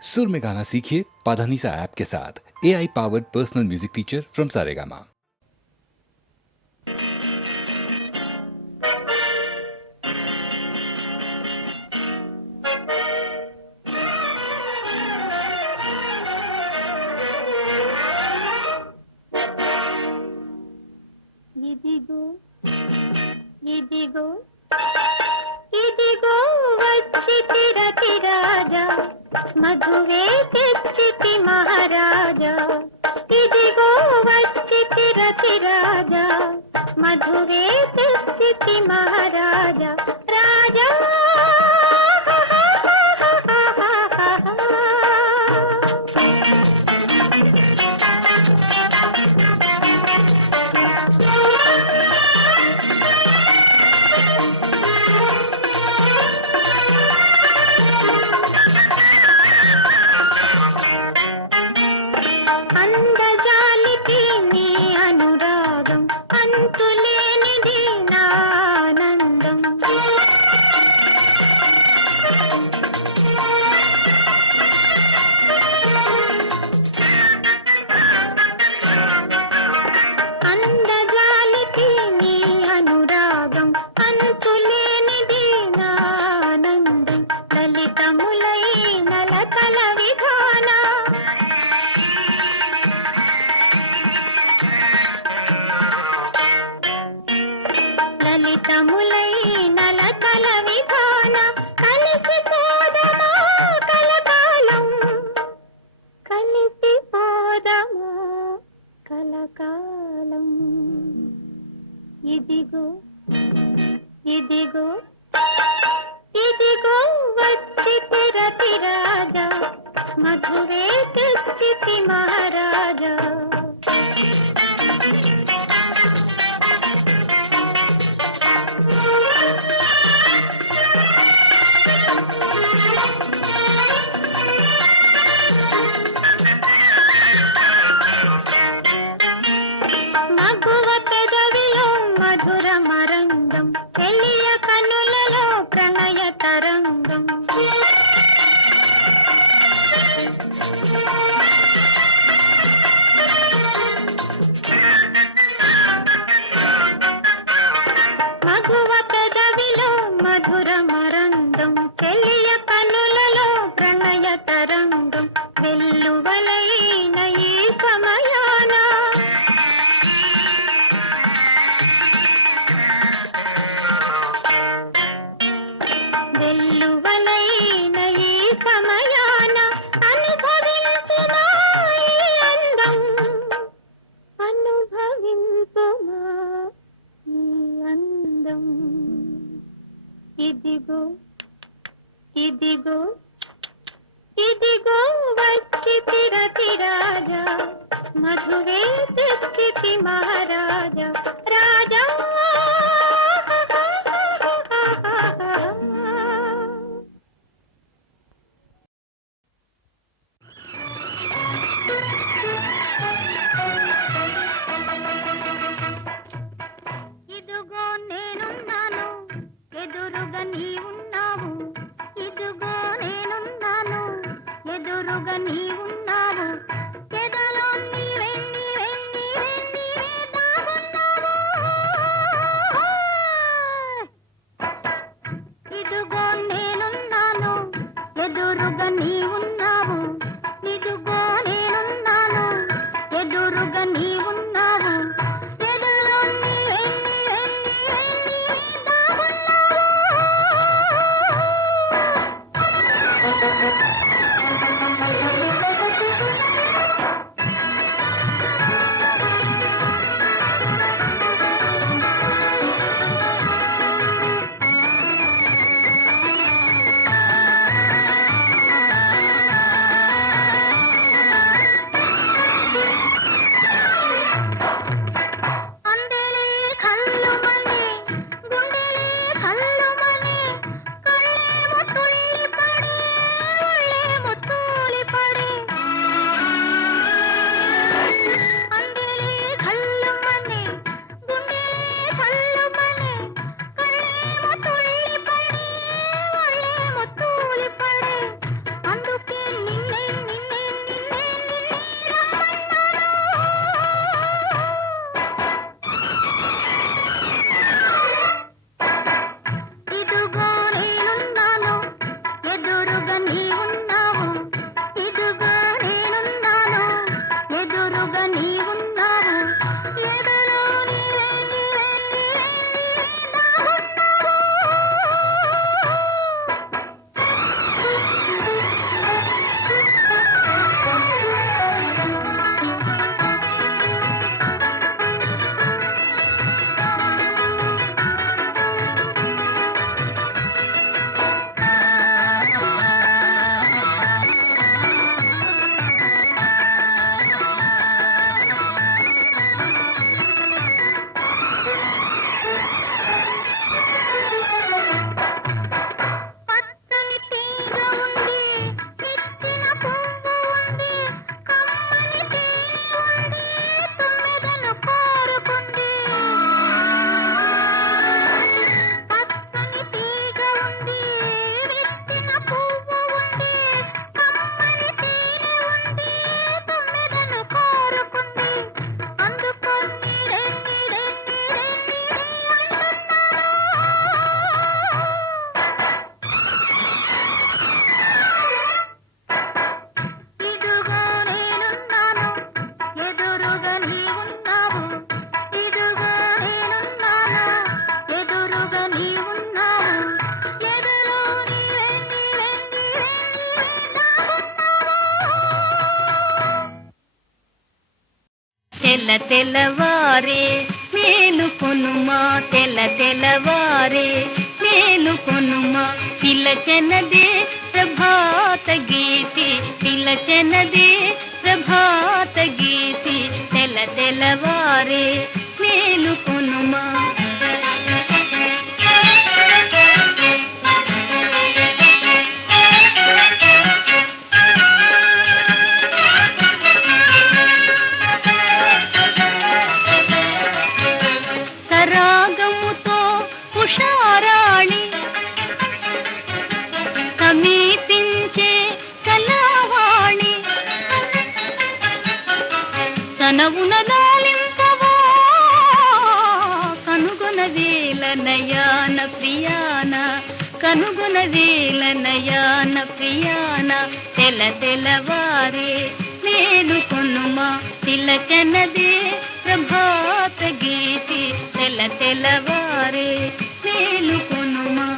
सुर में गाना सीखिए पाधानीसा ऐप के साथ। AI powered personal music teacher from Saregama. ఇదిగో ఇదిగో ఇదిగో వచ్చితి రతిరాజా మధువే తెచ్చితి మహారాజా. ఇదిగో వచ్చితి రతిరాజా మధువే తెచ్చితి మహారాజా. రాజా అందజాలికి నీ అనురాగం అంతులేనిది నా ఆనందం. అందజాలికి నీ అనురాగం అంతులేనిది నా ఆనందం. లలితములైన లతల విధాన లలితములైన లతల విధాన కలిసిపోదమా కలకాలం. కలిసిపోదమా కలకాలం. ఇదిగో ఇదిగో ఇదిగో వచ్చితి రతిరాజా మధువే తెచ్చితి మహారాజా. మగువ పెదవిలో మధుర మరంగం చెలియ కనులలో ప్రణయ తరంగం. మగువ పెదవిలో మధుర మరంగం చెలియ కనులలో ప్రణయ తరంగం. వెల్లువలైన ఈ సమయాన వెల్లువలైన ఈ సమయాన అనుభవించుమా ఈ అందం. అనుభవించుమా ఈ అందం. ఇదిగో ఇదిగో ఇదిగో వచ్చితి రతిరాజా మధువే తెచ్చితి మహారాజా. రాజా ఇదిగో నేనున్నాను ఎదురుగా నీ ఉన్నావు. ఇదిగో నేనున్నాను ఎదురుగా నీ ఉన్నావు. ఎదలో నీవే నీవే నీవే నీవే దాగున్నావు. ఇదిగో నేనున్నాను ఎదురుగా నీ ఉన్నావు. ఇదిగో నేనున్నాను ఎదురుగా నీ ఉన్నావు. ఎదలో నీవే నీవే నీవే నీవే దాగున్నావు. అందెలే కల్లుమని గుండెలే కల్లుమని కళ్ళేమో తుల్లిపడే ఒళ్ళేమో తూలిపడే తెల్ల తెల్లవారే మేలుకొనుమా తెల్ల తెల్లవారే మేలుకొనుమా పిలచెనదే ప్రభాత గీతి పిలచెనదే ప్రభాత గీతి తెల్ల తెల్లవారే మేలుకొనుమా సరాగముతో ఉషారాణి సమీపించే కళావాణి తనవున లాలింపవా కనుగొన వేల నయాన ప్రియాన కనుగొన వేల నయాన ప్రియాన తెల తెలవారే మేలుకొనుమా తిలచనదే ప్రభాత గీతి తెల తెలవారే మేలుకొనుమా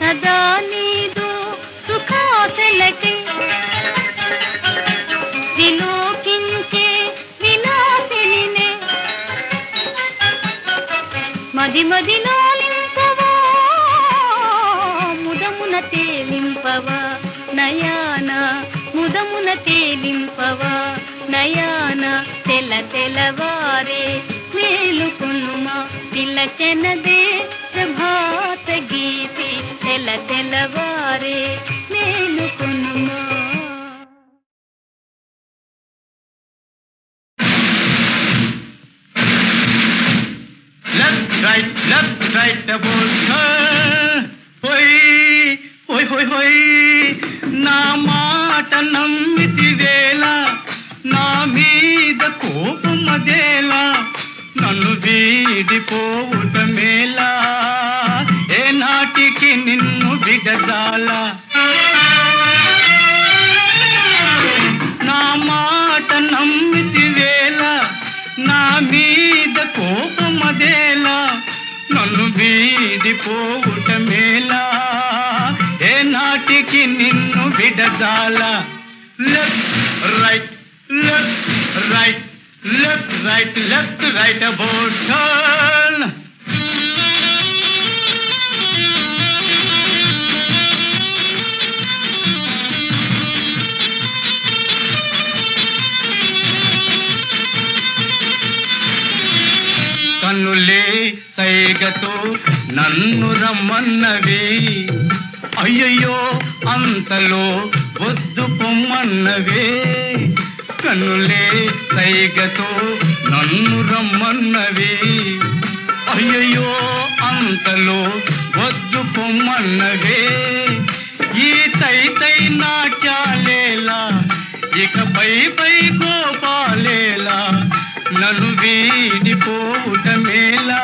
సదా నీదు సుఖాసలకి విలోకించే విలాసినినే మది మదిలోలింపవా ముదమున తేలింపవా నయాన ముదమున తేలింపవా నయాన తెల తెలవారే మేలుకొనుమా పిలచెనదే ప్రభాత గీతి తెల తెలవారే మేలుకొనుమా left, right, double turn. Hoi, hoi, hoi, hoi. నా మాట నమ్మితివేలా నా మీద కోపమదేలా నన్ను వీడిపోవుట మేలా ఏ నాటికి నిన్ను విడజాలా నా మాట నమ్మితివేలా నా మీద కోపమదేలా నన్ను వీడిపోవుట మేలా ఏ నాటికి నిన్ను విడజాలా left right left right left right left right about turn కన్నులే సైగతో నన్ను రమ్మన్నవి అయ్యయ్యో అంతలో వద్దు పొమ్మన్నవే కన్నులే సైగతో నన్ను రమ్మన్నవి అయ్యయ్యో అంతలో వద్దు పొమ్మన్నవే ఈ తై నాట్యాలేలా ఇకపై పై గోపాలేలా నన్ను వీడిపోవుట మేలా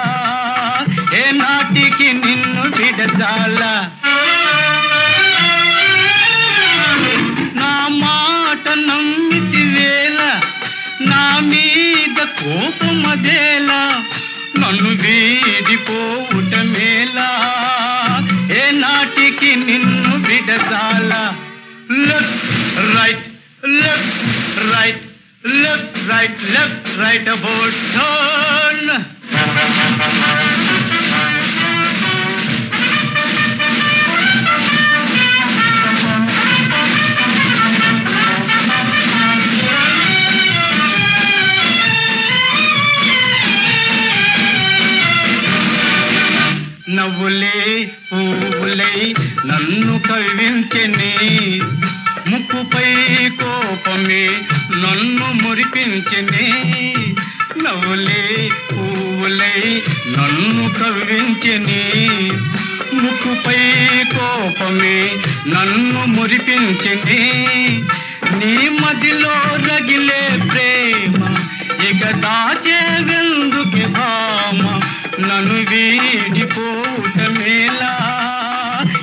ఏ నాటికి నిన్ను విడజాలా నా మాట నమ్మితివేలా నా మీద కోపమదేలా నన్ను వీడిపోవుట మేలా ఏ నాటికి నిన్ను విడజాలా left right left right left right about turn నవ్వులే పువ్వులై నన్ను కవ్వించెనే ముక్కుపై కోపమే నన్ను మురిపించెనే నవ్వులే పువ్వులై నన్ను కవ్వించెనే ముక్కుపై కోపమే నన్ను మురిపించెనే నీ మదిలో రగిలే ప్రేమ ఇక దాచేవెందుకే భామ నన్ను వీడిపోవుట మేలా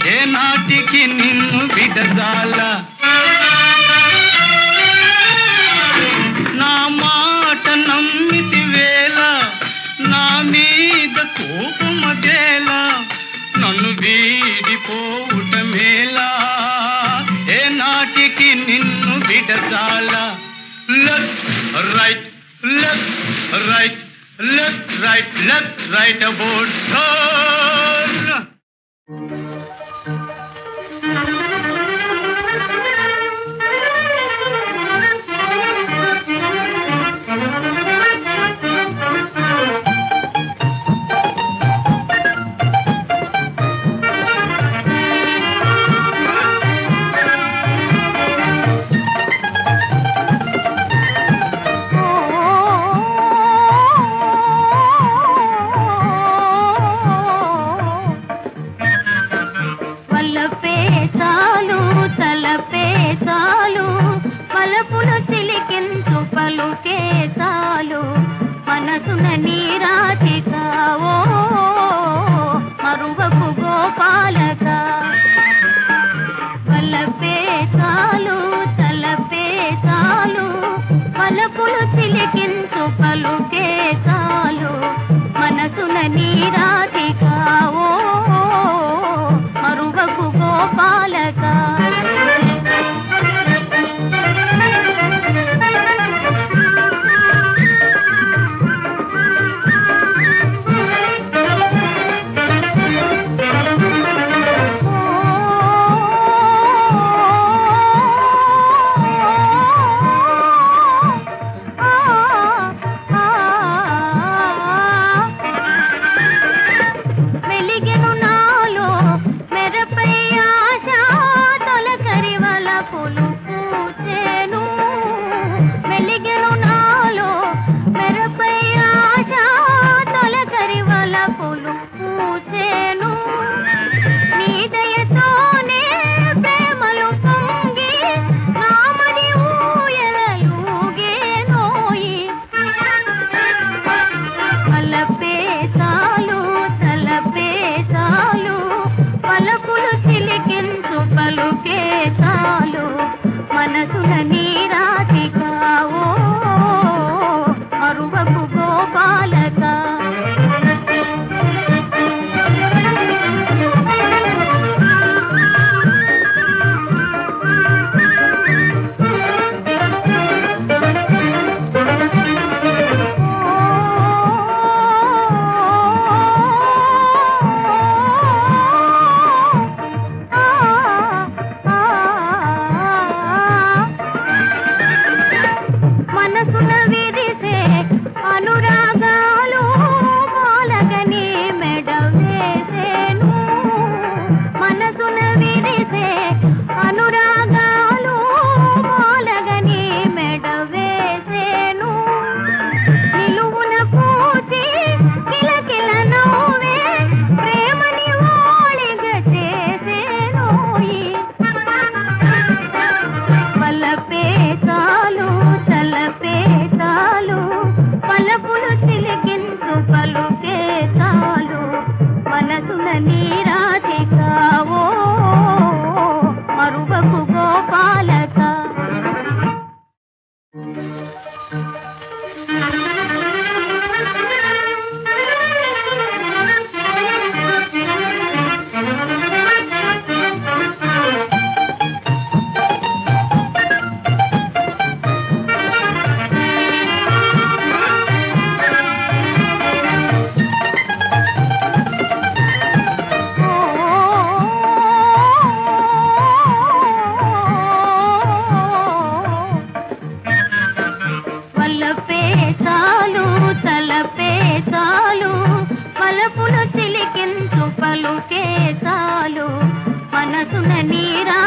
ఏ నాటికి నిన్ను విడజాలా నా మాట నమ్మితివేలా నీడ చాలా left right left right left right left right about turn. మనసున నీరాధిక ఓ మరువకు గోపాలక వల్లపే చాలు తలపే చాలు పలుకులు చిలికించు పలుకే చాలు మనసున నీరాధిక ఓ మరువకు గోపాలక మనసున నీరాధిక ఓ మరువకు గోపాలక మనసున నీరాధిక ఓ మరువకు గోపాలక పలుకులు చిలికించు పలుకే చాలు మనసున నీరా